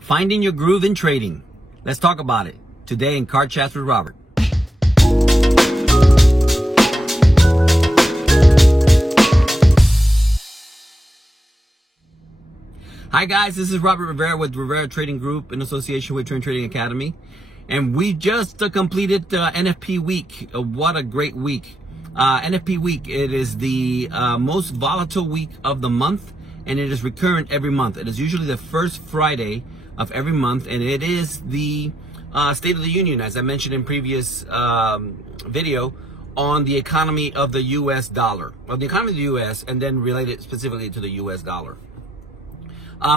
Finding your groove in trading. Let's talk about it today in Card Chats with Robert. Hi guys, this is Robert Rivera with Rivera Trading Group in association with Trend Trading Academy. And we just completed NFP week. What a great week. NFP week, it is the most volatile week of the month, and it is recurrent every month. It is usually the first Friday of every month, and it is the State of the Union, as I mentioned in previous video, on the economy of the US dollar, or the economy of the US, and then related specifically to the US dollar.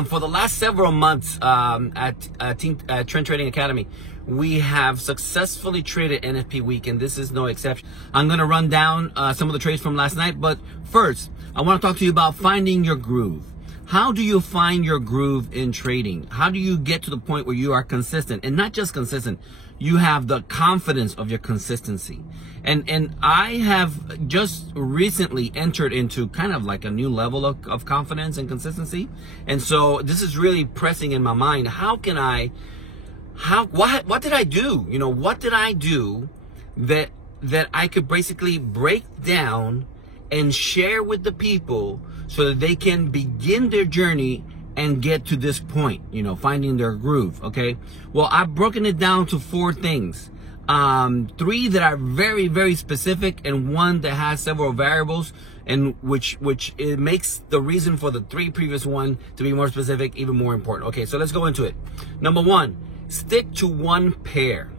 For the last several months at Trend Trading Academy, we have successfully traded NFP week, and this is no exception. I'm going to run down some of the trades from last night, but first, I want to talk to you about finding your groove. How do you find your groove in trading? How do you get to the point where you are consistent? And not just consistent, you have the confidence of your consistency. And I have just recently entered into kind of like a new level of confidence and consistency. And so this is really pressing in my mind. How can what did I do? You know, what did I do that I could basically break down and share with the people so that they can begin their journey and get to this point, you know, finding their groove, okay? Well, I've broken it down to 4 things. 3 that are very, very specific, and 1 that has several variables, and which it makes the reason for the 3 previous one to be more specific even more important. Okay, so let's go into it. Number 1, stick to 1 pair.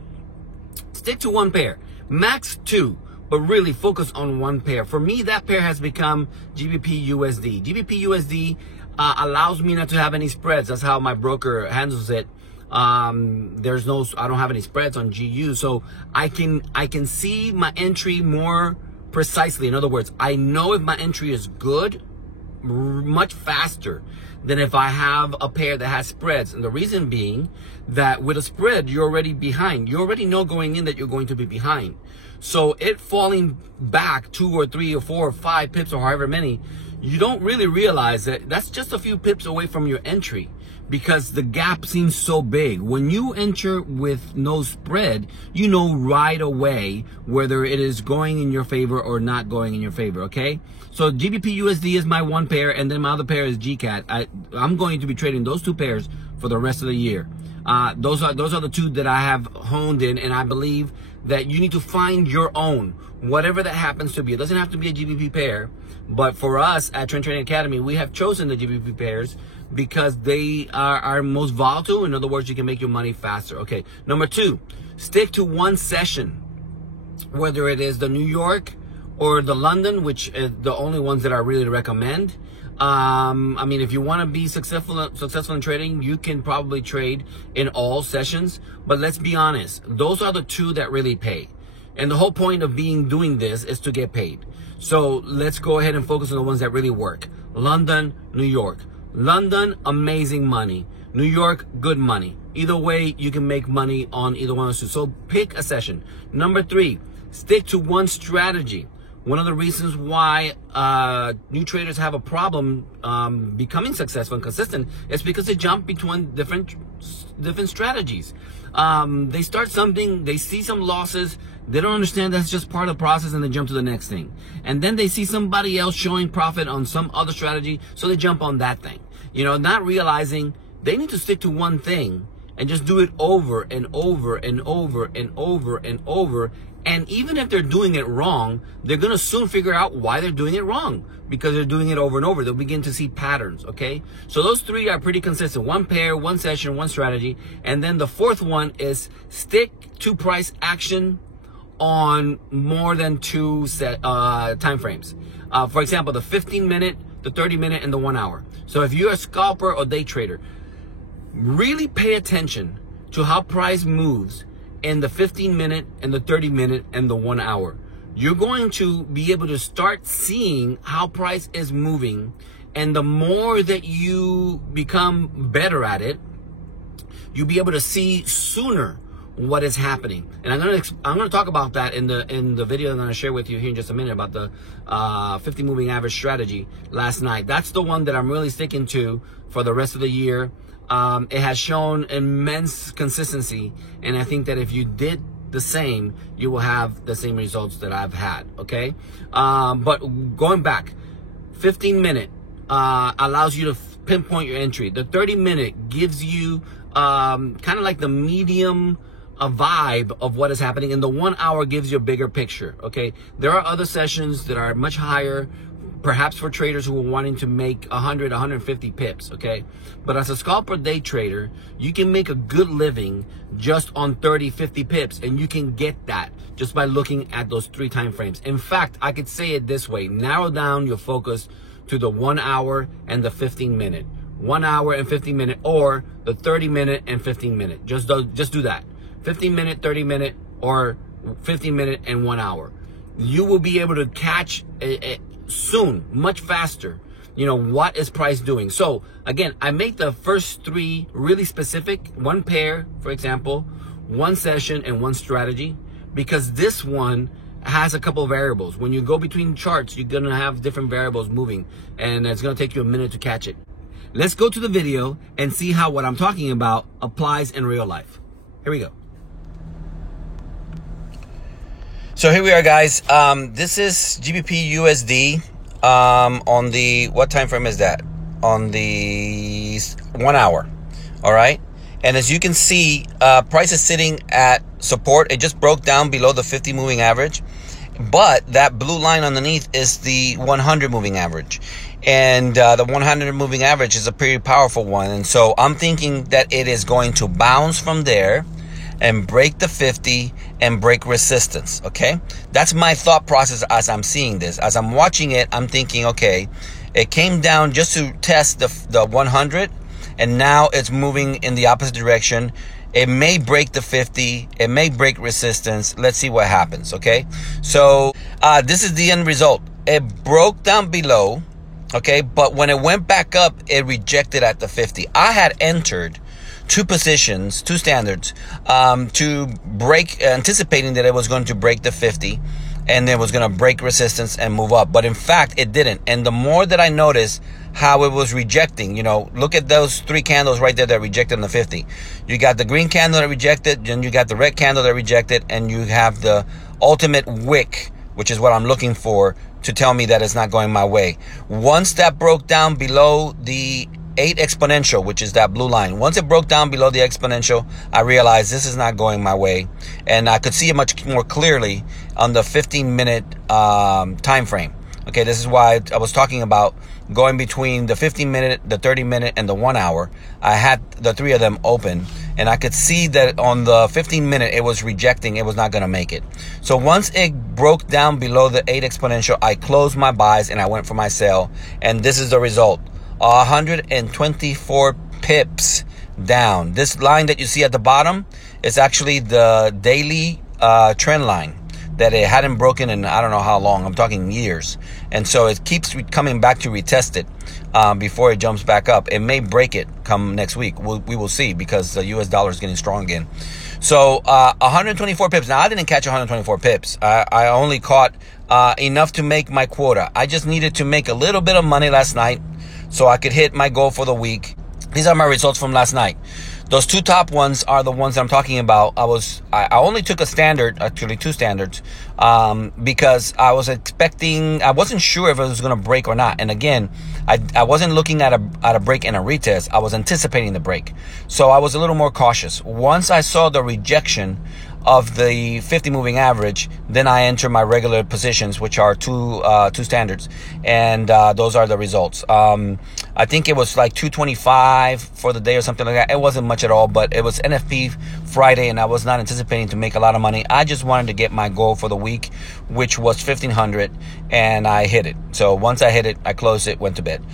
Stick to 1 pair. Max 2. But really focus on 1 pair. For me, that pair has become GBP USD. GBP USD allows me not to have any spreads. That's how my broker handles it. I don't have any spreads on GU, so I can see my entry more precisely. In other words, I know if my entry is good much faster than if I have a pair that has spreads. And the reason being that with a spread, you're already behind. You already know going in that you're going to be behind. So it falling back 2 or 3 or 4 or 5 pips or however many, you don't really realize that that's just a few pips away from your entry because the gap seems so big. When you enter with no spread, you know right away whether it is going in your favor or not going in your favor, okay? So GBP USD is my 1 pair, and then my other pair is GCAT. I'm going to be trading those 2 pairs for the rest of the year. Those are the 2 that I have honed in, and I believe that you need to find your own, whatever that happens to be. It doesn't have to be a GBP pair, but for us at Trend Trading Academy, we have chosen the GBP pairs because they are most volatile. In other words, you can make your money faster. Okay, number 2, stick to 1 session, whether it is the New York or the London, which is the only ones that I really recommend. I mean, if you want to be successful in trading, you can probably trade in all sessions, but let's be honest, those are the 2 that really pay. And the whole point of doing this is to get paid. So let's go ahead and focus on the ones that really work. London, New York. London, amazing money. New York, good money. Either way, you can make money on either one of those 2. So pick a session. Number 3, stick to 1 strategy. One of the reasons why new traders have a problem becoming successful and consistent is because they jump between different strategies. They start something, they see some losses, they don't understand that's just part of the process, and they jump to the next thing. And then they see somebody else showing profit on some other strategy, so they jump on that thing. You know, not realizing they need to stick to 1 thing and just do it over and over and over and over and over. And even if they're doing it wrong, they're going to soon figure out why they're doing it wrong, because they're doing it over and over. They'll begin to see patterns, okay? So those 3 are pretty consistent. 1 pair, 1 session, 1 strategy. And then the 4th one is stick to price action on more than 2 time frames. For example, the 15-minute, the 30-minute, and the 1 hour. So if you're a scalper or day trader, really pay attention to how price moves in the 15-minute and the 30-minute and the 1 hour. You're going to be able to start seeing how price is moving, and the more that you become better at it, you'll be able to see sooner what is happening. And I'm gonna talk about that in the video I'm gonna share with you here in just a minute about the 50 moving average strategy last night. That's the one that I'm really sticking to for the rest of the year. It has shown immense consistency, and I think that if you did the same, you will have the same results that I've had. Okay, but going back, 15-minute allows you to pinpoint your entry. The 30-minute gives you kind of like the medium vibe of what is happening, and the 1 hour gives you a bigger picture. Okay, there are other sessions that are much higher, perhaps for traders who are wanting to make 100, 150 pips, okay? But as a scalper day trader, you can make a good living just on 30, 50 pips, and you can get that just by looking at those 3 time frames. In fact, I could say it this way: narrow down your focus to the 1 hour and the 15-minute. 1 hour and 15-minute, or the 30-minute and 15-minute. Just do that. 15-minute, 30-minute, or 15-minute and 1 hour. You will be able to catch soon, much faster, you know, what is price doing. So again, I make the first 3 really specific: 1 pair, for example, 1 session, and 1 strategy, because this one has a couple of variables. When you go between charts, you're gonna have different variables moving, and it's gonna take you a minute to catch it. Let's go to the video and see how what I'm talking about applies in real life. Here we go. So here we are, guys. This is GBP USD on the, what time frame is that? On the 1 hour. All right. And as you can see, price is sitting at support. It just broke down below the 50 moving average, but that blue line underneath is the 100 moving average. And the 100 moving average is a pretty powerful one. And so I'm thinking that it is going to bounce from there and break the 50 and break resistance. Okay, that's my thought process as I'm seeing this. As I'm watching it, I'm thinking, okay, it came down just to test the 100, and now it's moving in the opposite direction. It may break the 50, it may break resistance. Let's see what happens. Okay, so this is the end result. It broke down below, okay, but when it went back up, it rejected at the 50. I had entered 2 positions, 2 standards, to break, anticipating that it was going to break the 50 and it was going to break resistance and move up. But in fact, it didn't. And the more that I noticed how it was rejecting, you know, look at those 3 candles right there that rejected on the 50. You got the green candle that rejected, then you got the red candle that rejected, and you have the ultimate wick, which is what I'm looking for to tell me that it's not going my way. Once that broke down below the 8 exponential, which is that blue line, once it broke down below the exponential, I realized this is not going my way, and I could see it much more clearly on the 15-minute time frame. Okay, this is why I was talking about going between the 15-minute, the 30-minute, and the 1 hour. I had the 3 of them open, and I could see that on the 15-minute it was rejecting. It was not going to make it. So once it broke down below the 8 exponential, I closed my buys and I went for my sell, and this is the result. 124 pips down. This line that you see at the bottom is actually the daily trend line that it hadn't broken in I don't know how long. I'm talking years. And so it keeps coming back to retest it before it jumps back up. It may break it come next week. We will see, because the US dollar is getting strong again. So 124 pips. Now, I didn't catch 124 pips. I only caught enough to make my quota. I just needed to make a little bit of money last night so I could hit my goal for the week. These are my results from last night. Those 2 top ones are the ones that I'm talking about. I only took a standard, actually 2 standards, because I wasn't sure if it was going to break or not. And again, I wasn't looking at a break and a retest. I was anticipating the break. So I was a little more cautious. Once I saw the rejection of the 50 moving average, then I enter my regular positions, which are two standards, and those are the results. I think it was like 225 for the day or something like that. It wasn't much at all, but it was NFP Friday, and I was not anticipating to make a lot of money. I just wanted to get my goal for the week, which was 1,500, and I hit it. So once I hit it, I closed it, went to bed.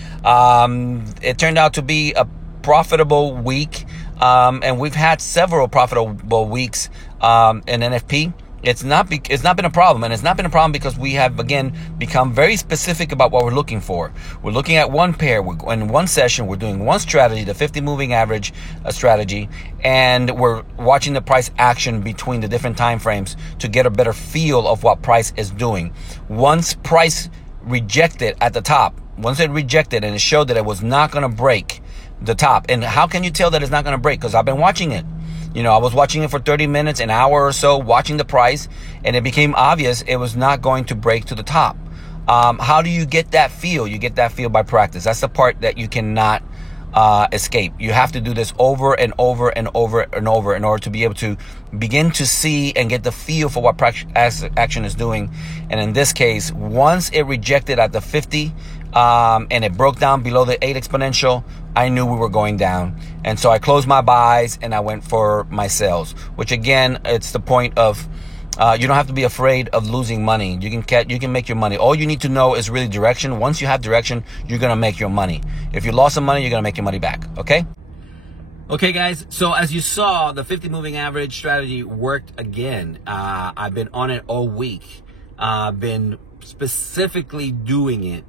It turned out to be a profitable week, and we've had several profitable weeks in NFP. it's not been a problem, and it's not been a problem because we have again become very specific about what we're looking for. We're looking at one pair. In one session, we're doing one strategy, the 50 moving average strategy, and we're watching the price action between the different time frames to get a better feel of what price is doing. Once price rejected at the top, once it rejected and it showed that it was not going to break the top, and how can you tell that it's not going to break? Because I've been watching it. You know, I was watching it for 30 minutes, an hour or so, watching the price, and it became obvious it was not going to break to the top. How do you get that feel? You get that feel by practice. That's the part that you cannot escape. You have to do this over and over and over and over in order to be able to begin to see and get the feel for what price action is doing. And in this case, once it rejected at the 50 and it broke down below the 8 exponential, I knew we were going down. And so I closed my buys and I went for my sells, which again, it's the point of you don't have to be afraid of losing money. You can make your money. All you need to know is really direction. Once you have direction, you're going to make your money. If you lost some money, you're going to make your money back. Okay? Okay, guys. So as you saw, the 50 moving average strategy worked again. I've been on it all week. I've been specifically doing it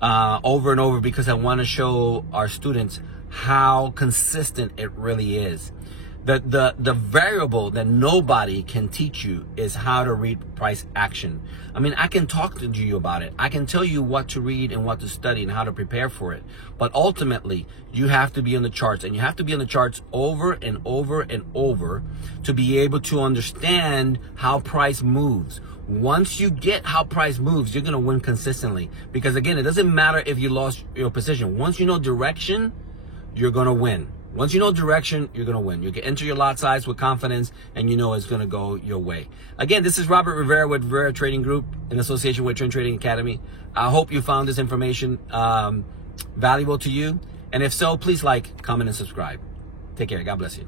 over and over because I want to show our students how consistent it really is. The variable that nobody can teach you is how to read price action. I mean, I can talk to you about it. I can tell you what to read and what to study and how to prepare for it. But ultimately, you have to be on the charts, and you have to be on the charts over and over and over to be able to understand how price moves. Once you get how price moves, you're going to win consistently. Because again, it doesn't matter if you lost your position. Once you know direction, you're going to win. Once you know direction, you're going to win. You can enter your lot size with confidence, and you know it's going to go your way. Again, this is Robert Rivera with Rivera Trading Group in association with Trend Trading Academy. I hope you found this information valuable to you. And if so, please like, comment, and subscribe. Take care. God bless you.